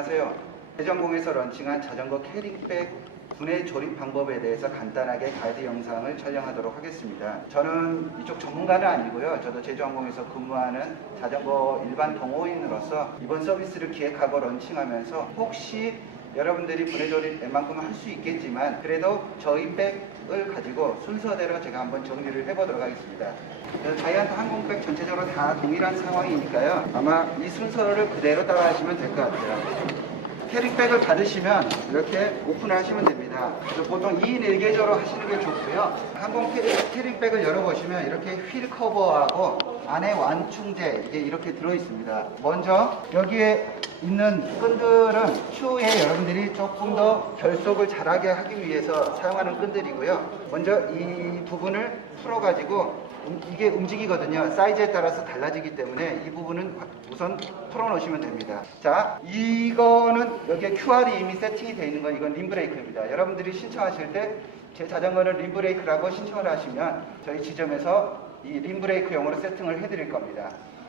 안녕하세요. 대전공에서 런칭한 자전거 캐리백 분해 조립 방법에 대해서 간단하게 가이드 영상을 촬영하도록 하겠습니다. 저는 이쪽 전문가는 아니고요. 저도 제주항공에서 근무하는 자전거 일반 동호인으로서 이번 서비스를 기획하고 런칭하면서 혹시 여러분들이 분해 조립 웬만큼은 할 수 있겠지만 그래도 저희 백을 가지고 순서대로 제가 한번 정리를 해보도록 하겠습니다. 자이언트 항공백 전체적으로 다 동일한 상황이니까요. 아마 이 순서를 그대로 따라 하시면 될 것 같아요. 캐리백을 받으시면 이렇게 오픈을 하시면 됩니다. 그래서 보통 2인 1계절로 하시는 게 좋고요. 항공 캐리백을 열어보시면 이렇게 휠 커버하고 안에 완충제 이게 이렇게 들어있습니다. 먼저 여기에 있는 끈들은 추후에 여러분들이 조금 더 결속을 잘하게 하기 위해서 사용하는 끈들이고요. 먼저 이 부분을 풀어가지고 이게 움직이거든요. 사이즈에 따라서 달라지기 때문에 이 부분은 우선 풀어놓으시면 됩니다. 자, 이거는 여기에 QR이 이미 세팅이 되어 있는 건 이건 림브레이크입니다. 여러분들이 신청하실 때 제 자전거는 림브레이크라고 신청을 하시면 저희 지점에서 이 림브레이크용으로 세팅을 해드릴 겁니다.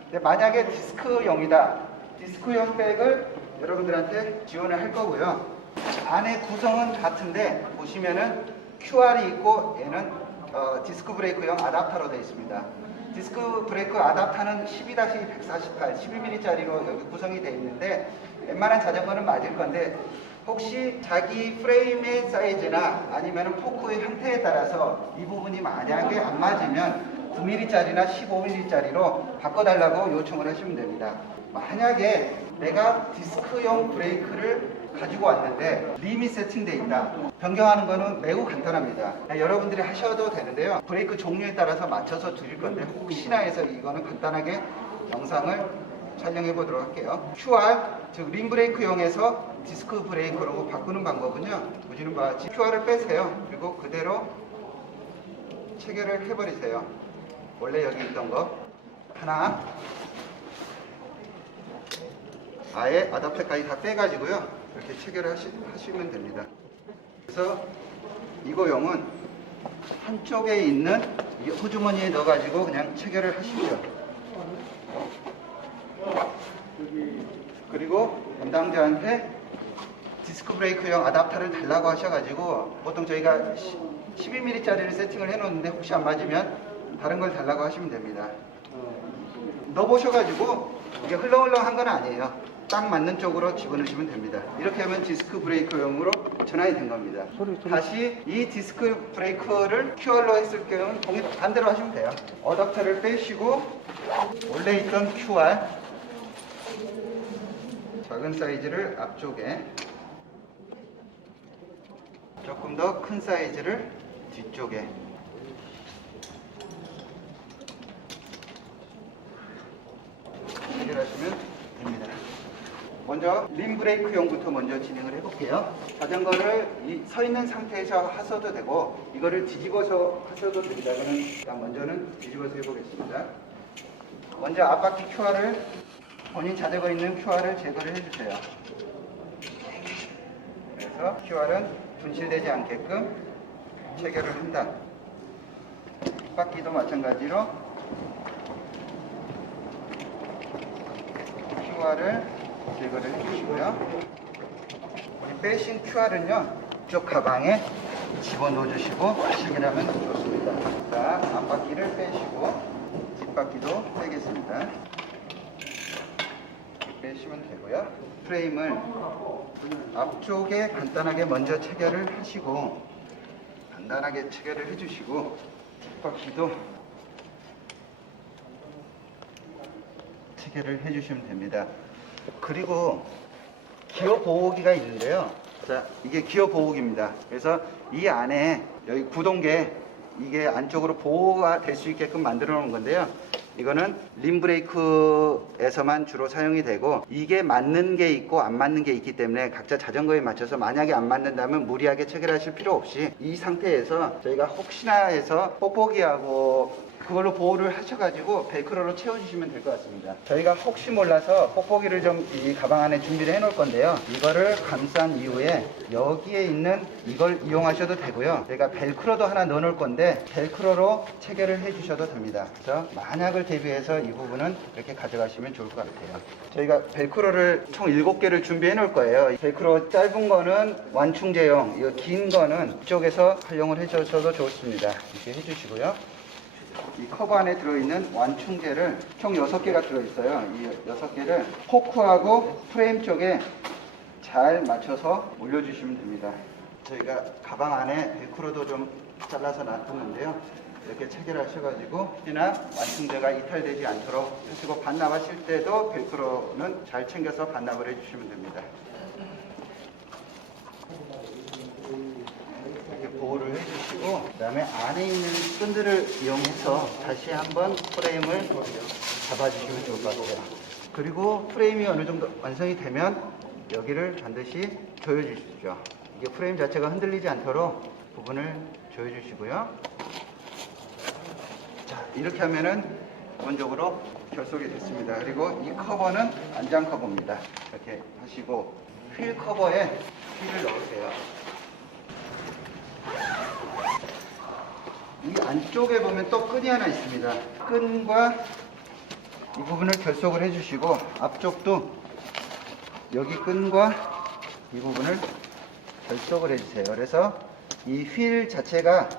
근데 만약에 디스크용이다. 디스크용 백을 여러분들한테 지원을 할 거고요. 안에 구성은 같은데 보시면은 QR이 있고 얘는 디스크 브레이크용 아답터로 되어 있습니다. 디스크 브레이크 아답터는 12-148, 11mm짜리로 여기 구성이 되어 있는데 웬만한 자전거는 맞을 건데 혹시 자기 프레임의 사이즈나 아니면 포크의 형태에 따라서 이 부분이 만약에 안 맞으면 9mm짜리나 15mm짜리로 바꿔달라고 요청을 하시면 됩니다. 만약에 내가 디스크용 브레이크를 가지고 왔는데 림이 세팅되어 있다. 변경하는 거는 매우 간단합니다. 여러분들이 하셔도 되는데요. 브레이크 종류에 따라서 맞춰서 드릴 건데 혹시나 해서 이거는 간단하게 영상을 촬영해 보도록 할게요. QR, 즉 림 브레이크용에서 디스크 브레이크로 바꾸는 방법은요. 보시는 바와 같이 QR을 빼세요. 그리고 그대로 체결을 해버리세요. 원래 여기 있던 거 하나 아예 아답터까지 다 빼가지고요. 이렇게 체결을 하시면 됩니다. 그래서 이거용은 한쪽에 있는 이 호주머니에 넣어가지고 그냥 체결을 하시고요. 그리고 담당자한테 디스크 브레이크용 아답터를 달라고 하셔가지고 보통 저희가 12mm짜리를 세팅을 해놓는데 혹시 안 맞으면 다른 걸 달라고 하시면 됩니다. 넣어보셔가지고 이게 흘렁흘렁한 건 아니에요. 딱 맞는 쪽으로 집어넣으시면 됩니다. 이렇게 하면 디스크 브레이크용으로 전환이 된 겁니다. 다시 이 디스크 브레이크를 QR로 했을 경우는 반대로 하시면 돼요. 어댑터를 빼시고 원래 있던 QR 작은 사이즈를 앞쪽에 조금 더 큰 사이즈를 뒤쪽에 연결하시면 됩니다. 먼저 림 브레이크용부터 먼저 진행을 해볼게요. 자전거를 서 있는 상태에서 하셔도 되고 이거를 뒤집어서 하셔도 됩니다. 그러면 일단 먼저는 뒤집어서 해보겠습니다. 먼저 앞바퀴 QR을 본인 자전거에 있는 QR을 제거를 해주세요. 그래서 QR은 분실되지 않게끔 체결을 한다. 앞바퀴도 마찬가지로 QR을 제거를 해주시고요. 이 빼신 QR은요, 이쪽 가방에 집어넣어 주시고 체결하면 좋습니다. 자, 앞바퀴를 빼시고 뒷바퀴도 빼겠습니다. 빼시면 되고요. 프레임을 앞쪽에 간단하게 먼저 체결을 하시고 간단하게 체결을 해주시고 뒷바퀴도 체결을 해주시면 됩니다. 그리고 기어 보호기가 있는데요. 자, 이게 기어 보호기입니다. 그래서 이 안에 여기 구동계 이게 안쪽으로 보호가 될 수 있게끔 만들어 놓은 건데요. 이거는 림 브레이크에서만 주로 사용이 되고 이게 맞는 게 있고 안 맞는 게 있기 때문에 각자 자전거에 맞춰서 만약에 안 맞는다면 무리하게 체결하실 필요 없이 이 상태에서 저희가 혹시나 해서 뽁뽁이하고 그걸로 보호를 하셔가지고 벨크로로 채워주시면 될 것 같습니다. 저희가 혹시 몰라서 뽁뽁이를 좀 이 가방 안에 준비를 해 놓을 건데요. 이거를 감싼 이후에 여기에 있는 이걸 이용하셔도 되고요. 저희가 벨크로도 하나 넣어 놓을 건데 벨크로로 체결을 해 주셔도 됩니다. 그래서 만약을 대비해서 이 부분은 이렇게 가져가시면 좋을 것 같아요. 저희가 벨크로를 총 7개를 준비해 놓을 거예요. 벨크로 짧은 거는 완충제용, 이거 긴 거는 이쪽에서 활용을 해 주셔도 좋습니다. 이렇게 해 주시고요. 이 커버 안에 들어있는 완충제를 총 6개가 들어있어요. 이 6개를 포크하고 프레임 쪽에 잘 맞춰서 올려주시면 됩니다. 저희가 가방 안에 벨크로도 좀 잘라서 놔뒀는데요. 이렇게 체결하셔가지고 혹시나 완충제가 이탈되지 않도록 하시고 반납하실 때도 벨크로는 잘 챙겨서 반납을 해주시면 됩니다. 보호를 해주시고 그 다음에 안에 있는 끈들을 이용해서 다시 한번 프레임을 잡아주시면 좋을 것 같아요. 그리고 프레임이 어느 정도 완성이 되면 여기를 반드시 조여주십시오. 이게 프레임 자체가 흔들리지 않도록 부분을 조여주시고요. 자, 이렇게 하면은 기본적으로 결속이 됐습니다. 그리고 이 커버는 안장 커버입니다. 이렇게 하시고 휠 커버에 휠을 넣으세요. 이 안쪽에 보면 또 끈이 하나 있습니다. 끈과 이 부분을 결속을 해주시고 앞쪽도 여기 끈과 이 부분을 결속을 해주세요. 그래서 이 휠 자체가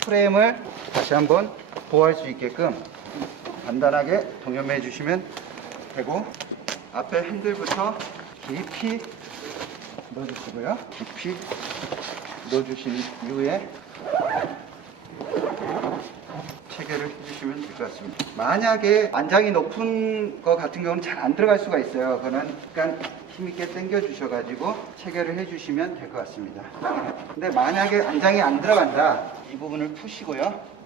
프레임을 다시 한번 보호할 수 있게끔 간단하게 동여매해 주시면 되고 앞에 핸들부터 깊이 넣어주시고요. 깊이 넣어주신 이후에 체결을 해주시면 될 것 같습니다. 만약에 안장이 높은 거 같은 경우는 잘 안 들어갈 수가 있어요. 그거는 약간 힘있게 당겨 주셔가지고 체결을 해주시면 될 것 같습니다. 근데 만약에 안장이 안 들어간다, 이 부분을 푸시고요.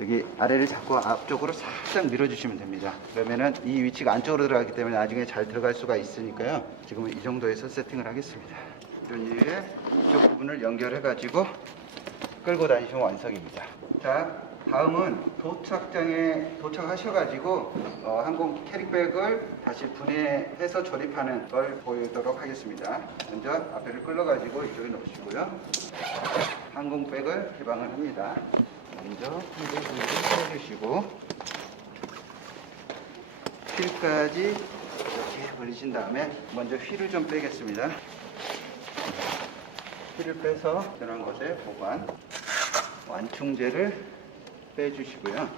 여기 아래를 잡고 앞쪽으로 살짝 밀어주시면 됩니다. 그러면은 이 위치가 안쪽으로 들어가기 때문에 나중에 잘 들어갈 수가 있으니까요. 지금은 이 정도에서 세팅을 하겠습니다. 이런 이후에 이쪽 부분을 연결해가지고 끌고 다니시면 완성입니다. 자, 다음은 도착장에 도착하셔가지고 항공 캐릭백을 다시 분해해서 조립하는 걸 보이도록 하겠습니다. 먼저 앞에를 끌어가지고 이쪽에 놓으시고요. 항공백을 개방을 합니다. 먼저 핸들을 빼주시고 휠까지 이렇게 벌리신 다음에 먼저 휠을 좀 빼겠습니다. 휠을 빼서 들어간 곳에 보관, 완충제를 빼주시고요.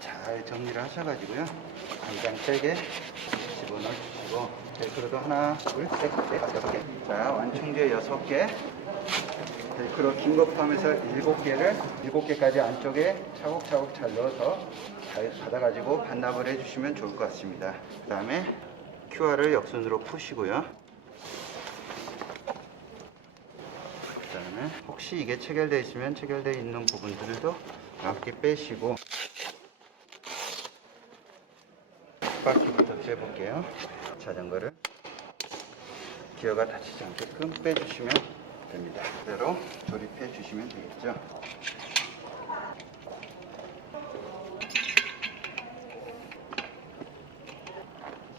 잘 정리를 하셔가지고요. 안장 3개 집어넣어주시고 벨크로도 하나, 둘, 셋, 넷, 6개. 자, 완충제 6개. 벨크로 긴 거 포함해서 7개를 7개까지 안쪽에 차곡차곡 잘 넣어서 잘 받아가지고 반납을 해주시면 좋을 것 같습니다. 그 다음에 QR을 역순으로 푸시고요. 그 다음에 혹시 이게 체결되어 있으면 체결되어 있는 부분들도 함께 빼시고 바퀴부터 떼볼게요. 자전거를 기어가 다치지 않게끔 빼주시면 됩니다. 그대로 조립해 주시면 되겠죠.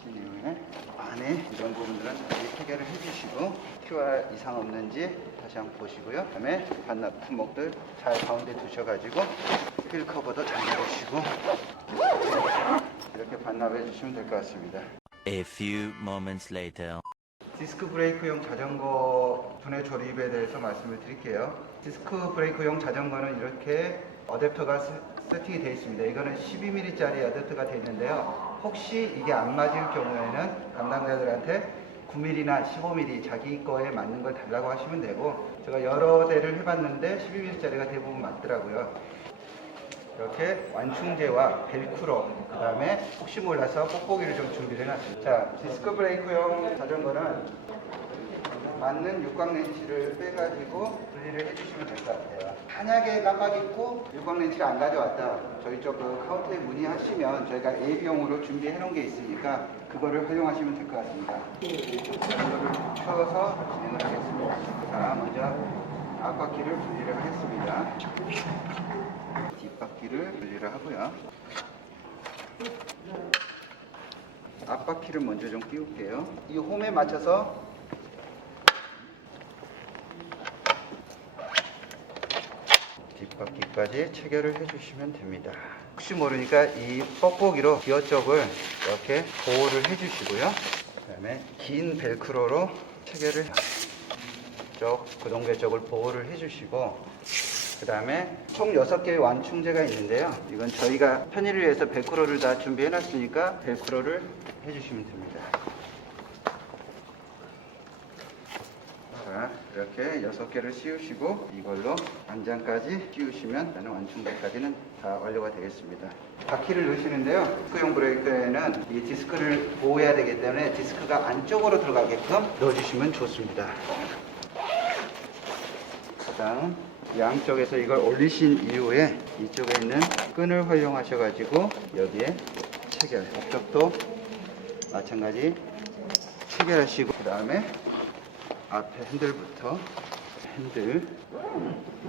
이후에 안에 이런 부분들은 다시 해결을 해주시고 QR 이상 없는지 다시 한번 보시고요. 그다음에 반납 품목들 잘 가운데 두셔가지고 휠 커버도 잘 넣으시고 이렇게 반납해 주시면 될 것 같습니다. A few moments later. 디스크 브레이크용 자전거 분해 조립에 대해서 말씀을 드릴게요. 디스크 브레이크용 자전거는 이렇게 어댑터가 세팅이 되어 있습니다. 이거는 12mm짜리 어댑터가 되어 있는데요. 혹시 이게 안 맞을 경우에는 담당자들한테 9mm나 15mm 자기 거에 맞는 걸 달라고 하시면 되고, 제가 여러 대를 해봤는데 12mm짜리가 대부분 맞더라고요. 이렇게 완충제와 벨크로, 그 다음에 혹시 몰라서 뽁뽁이를 좀 준비를 해놨습니다. 자, 디스크 브레이크용 자전거는 맞는 육각 렌치를 빼가지고 분리를 해주시면 될 것 같아요. 만약에 깜빡 잊고 육각 렌치를 안 가져왔다, 저희 쪽 그 카운터에 문의하시면 저희가 예비용으로 준비해 놓은 게 있으니까 그거를 활용하시면 될 것 같습니다. 이거를 펴서 진행을 하겠습니다. 자, 먼저 앞바퀴를 분리를 하겠습니다. 뒷바퀴를 분리를 하고요. 앞바퀴를 먼저 좀 끼울게요. 이 홈에 맞춰서 뒷바퀴까지 체결을 해주시면 됩니다. 혹시 모르니까 이 뻑뻑이로 기어 쪽을 이렇게 보호를 해주시고요. 그 다음에 긴 벨크로로 체결을 쪽 구동계 쪽을 보호를 해주시고, 그 다음에 총 6개의 완충제가 있는데요. 이건 저희가 편의를 위해서 벨크로를 다 준비해 놨으니까 벨크로를 해주시면 됩니다. 자, 이렇게 6개를 씌우시고 이걸로 안장까지 씌우시면 나는 완충제까지는 다 완료가 되겠습니다. 바퀴를 넣으시는데요. 디스크용 브레이크에는 이 디스크를 보호해야 되기 때문에 디스크가 안쪽으로 들어가게끔 넣어주시면 좋습니다. 그 다음 양쪽에서 이걸 올리신 이후에 이쪽에 있는 끈을 활용하셔가지고 여기에 체결, 앞쪽도 마찬가지 체결하시고, 그 다음에 앞에 핸들부터 핸들,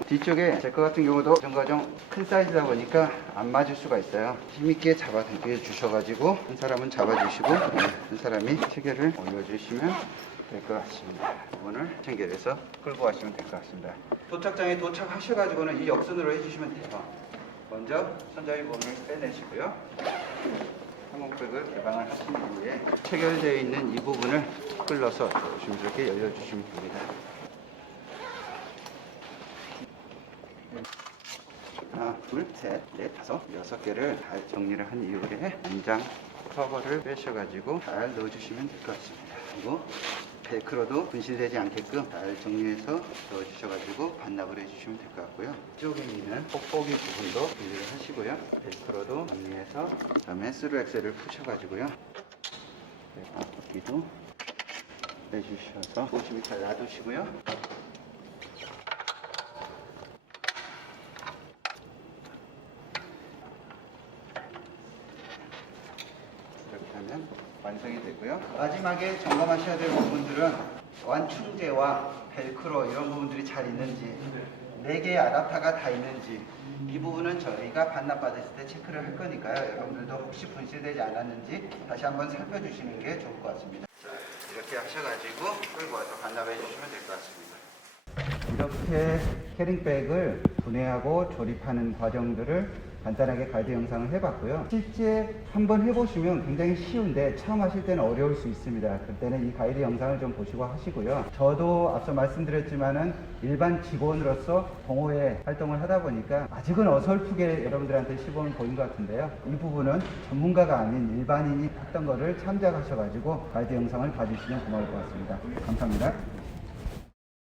뒤쪽에 제 거 같은 경우도 정과정 큰 사이즈다 보니까 안 맞을 수가 있어요. 힘있게 잡아 당겨 주셔가지고 한 사람은 잡아주시고 한 사람이 체결을 올려주시면 될 것 같습니다. 오늘 체결해서 끌고 가시면 될 것 같습니다. 도착장에 도착하셔가지고는 이 역순으로 해주시면 돼요. 먼저 손잡이 부분을 빼내시고요. 항공백을 개방을 하신 이후에 체결되어 있는 이 부분을 끌어서 조심스럽게 열려주시면 됩니다. 하나, 둘, 셋, 넷, 다섯, 6개를 잘 정리를 한 이후에 안장 커버를 빼셔가지고 잘 넣어주시면 될 것 같습니다. 그리고 벨크로도 분실되지 않게끔 잘 정리해서 넣어주셔가지고 반납을 해주시면 될 것 같고요. 이쪽에 있는 뽁뽁이 부분도 분리를 하시고요. 벨크로도 정리해서, 그 다음에 스루 엑셀을 푸셔가지고요. 앞바퀴도 빼주셔서 조심히 잘 놔두시고요. 이렇게 하면 완성이 되고요. 마지막에 점검하셔야 될 부분들은 완충제와 벨크로 이런 부분들이 잘 있는지, 4개의 아답타가 다 있는지, 이 부분은 저희가 반납받았을 때 체크를 할 거니까요. 여러분들도 혹시 분실되지 않았는지 다시 한번 살펴주시는 게 좋을 것 같습니다. 자, 이렇게 하셔가지고 끌고 와서 반납해 주시면 될 것 같습니다. 이렇게 캐링백을 분해하고 조립하는 과정들을 간단하게 가이드 영상을 해봤고요. 실제 한번 해보시면 굉장히 쉬운데 처음 하실 때는 어려울 수 있습니다. 그때는 이 가이드 영상을 좀 보시고 하시고요. 저도 앞서 말씀드렸지만은 일반 직원으로서 동호회 활동을 하다 보니까 아직은 어설프게 여러분들한테 시범을 보인 것 같은데요. 이 부분은 전문가가 아닌 일반인이 했던 거를 참작하셔가지고 가이드 영상을 봐주시면 고마울 것 같습니다. 감사합니다.